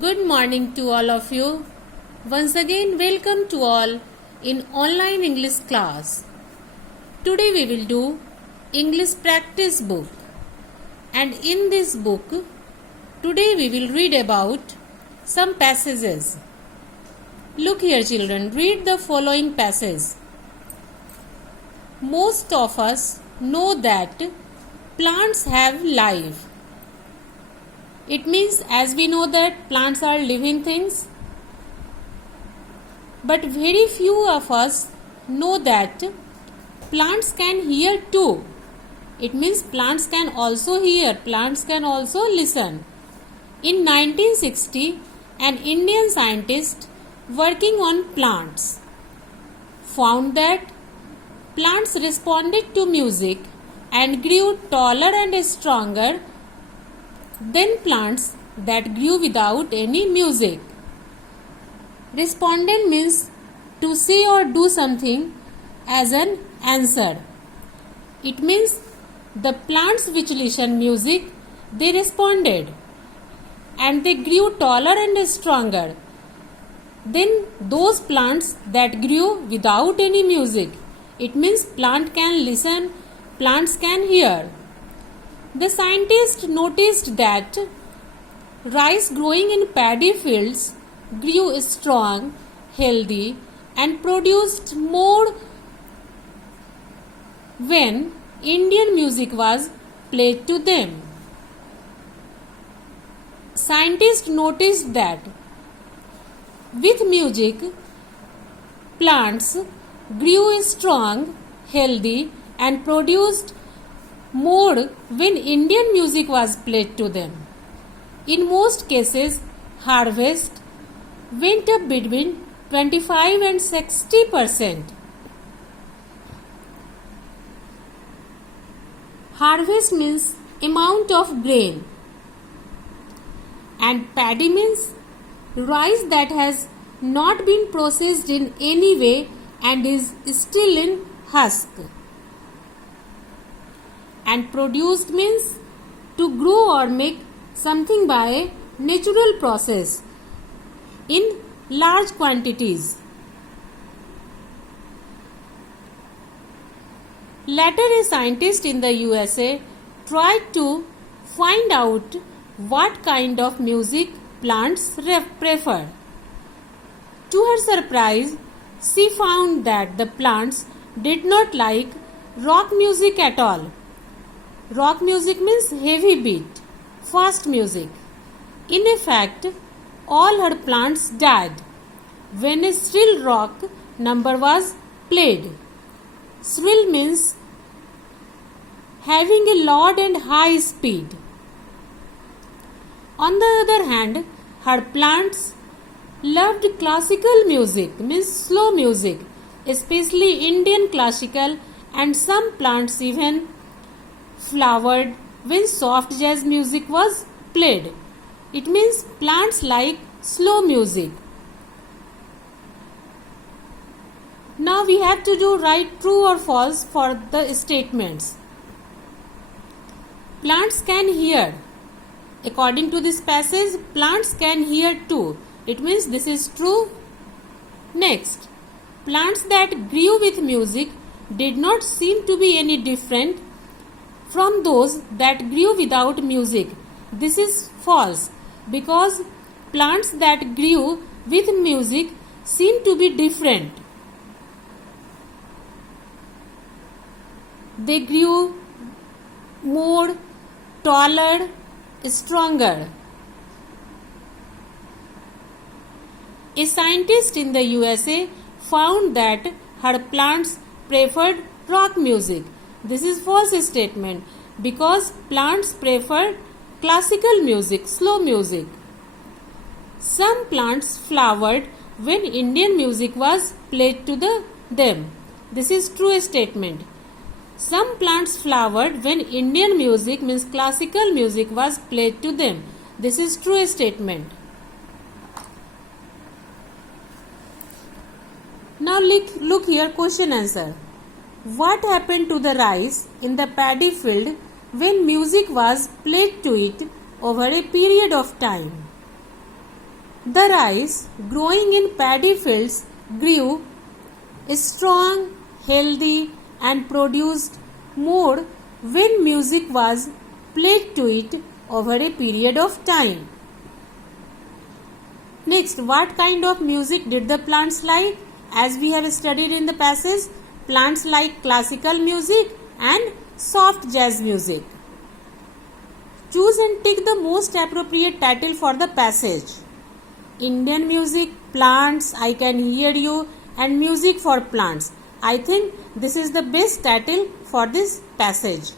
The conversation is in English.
Good morning to all of you. Once again, welcome to all in online English class. Today we will do English practice book. And in this book, today we will read about some passages. Look here children, read the following passage. Most of us know that plants have life. It means as we know that plants are living things, but very few of us know that plants can hear too. It means plants can also hear, plants can also listen. In 1960, an Indian scientist working on plants found that plants responded to music and grew taller and stronger than plants that grew without any music. Respondent means to say or do something as an answer. It means the plants which listen music, they responded and they grew taller and stronger than those plants that grew without any music. It means plant can listen, plants can hear. The scientist noticed that rice growing in paddy fields grew strong, healthy, and produced more when Indian music was played to them. Scientists noticed that with music, plants grew strong, healthy, and produced more when Indian music was played to them. In most cases, harvest went up between 25 and 60%. Harvest means amount of grain, and paddy means rice that has not been processed in any way and is still in husk. And produced means to grow or make something by a natural process in large quantities. Later, a scientist in the USA tried to find out what kind of music plants prefer. To her surprise, she found that the plants did not like rock music at all. Rock music means heavy beat, fast music. In fact, all her plants died when a shrill rock number was played. Shrill means having a loud and high speed. On the other hand, her plants loved classical music, means slow music, especially Indian classical, and some plants even flowered when soft jazz music was played. It means plants like slow music. Now we have to write true or false for the statements. Plants can hear. According to this passage, plants can hear too. It means this is true. Next, plants that grew with music did not seem to be any different from those that grew without music. This is false because plants that grew with music seem to be different. They grew more, taller, stronger. A scientist in the USA found that her plants preferred rock music. This is false statement because plants prefer classical music, slow music. Some plants flowered when Indian music was played to them. This is true statement. Some plants flowered when Indian music means classical music was played to them. This is true statement. Now look here, question answer. What happened to the rice in the paddy field when music was played to it over a period of time? The rice growing in paddy fields grew strong, healthy, and produced more when music was played to it over a period of time. Next, what kind of music did the plants like? As we have studied in the passage, plants like classical music and soft jazz music. Choose and tick the most appropriate title for the passage. Indian music, plants, I can hear you, and music for plants. I think this is the best title for this passage.